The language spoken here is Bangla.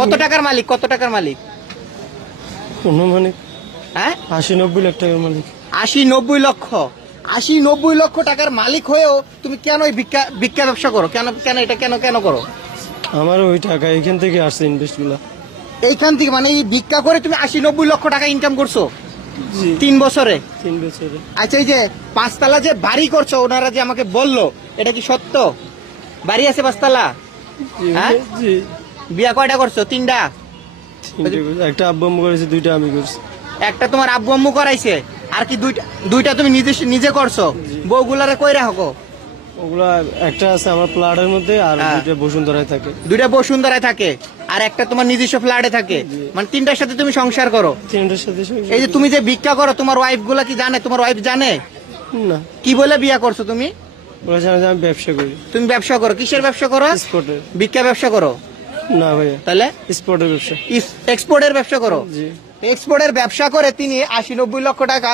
কত টাকার মালিক? কত টাকার মালিক? অনুমানিক হ্যাঁ, 80-90 লাখ টাকার মালিক। 80-90 লক্ষ। 80-90 লক্ষ টাকার মালিক হয়েও তুমি কেন এই ভিক্ষা ব্যবসা করো? কেন কেন এটা কেন কেন করো? আমার ওই টাকা এখান থেকে আসছে ইনভেস্ট গুলা। এইখান থেকে মানে এই ভিক্ষা করে তুমি 80-90 লক্ষ টাকা ইনকাম করছো জি 3 বছরে? 3 বছরে। আচ্ছা, এই যে 5 তলা যে বাড়ি করছো, ওনারা যে আমাকে বললো, এটা কি সত্য? বাড়ি আছে 5 তলা? জি হ্যাঁ? জি। বিয়া কয়টা করছো? 3টা? একটা আব্বু আম্মু করেছে, 2টা আমি করছি। একটা তোমার আব্বু আম্মু করাইছে, আর কি দুইটা তুমি নিজে করছো? বউগুলারে কই রাখো? ওগুলা একটা আছে আমার প্লাটের মধ্যে, আর হ্যাঁ। 2টা বসুন্ধরায় থাকে। 2টা বসুন্ধরায় থাকে, আর একটা তোমার নিজস্ব ফ্ল্যাটে থাকে। মানে 3টার সাথে তুমি সংসার করো। 3টার সাথে সংসার এই যে তুমি যে ভিক্ষা করো, তোমার ওয়াইফ গুলা কি জানে? তোমার ওয়াইফ জানে? করি। না, কি বলে বিয়া করছো তুমি? ওরা জানে যে আমি ব্যবসা করি। তুমি ব্যবসা করো? কিসের ব্যবসা করো? স্পটের। ভিক্ষা ব্যবসা করো? না ভাইয়া, তাহলে স্পটের ব্যবসা। এক্সপোর্টের ব্যবসা করো? জি। এক্সপোর্টের ব্যবসা করে তিনি 80-90 লক্ষ টাকা